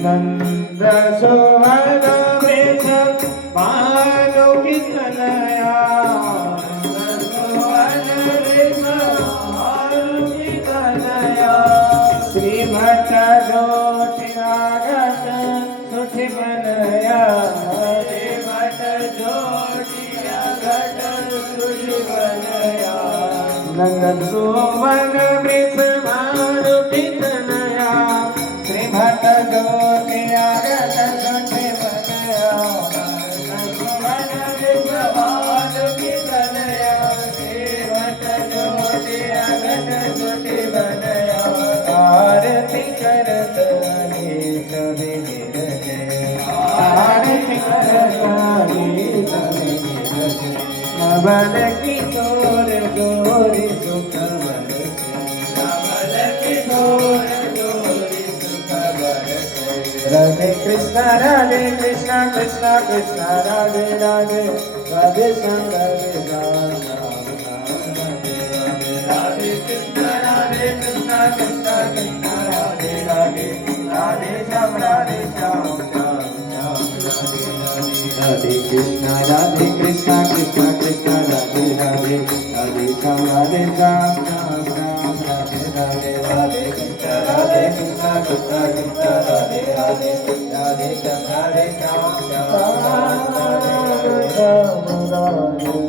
नंदन सुमन वृष मारुति तनया श्री भट्ट ज्योति आगत सुखी बनया नंदन सुमन वृष मारुति तनया श्री भट्ट ज्योति आगत सुखी बनया आरती करत अनेक विरजे आरती करत अनेक विरजे नवल किशोर गोरी सुख बरसे नवल किशोर गोरी सुख बरसे राधे कृष्ण कृष्ण कृष्ण राधे राधे राधे श्याम राधे राम राधे कृष्ण कृष्ण कृष्ण राधे राधे राधे श्याम राधे श्याम राधे कृष्ण कृष्ण कृष्ण राधे राधे राधे श्याम राधे श्याम राधे राधे राधे कृष्ण कृष्ण कृष्ण राधे राधे राधे श्याम राधे श्याम राधे राधे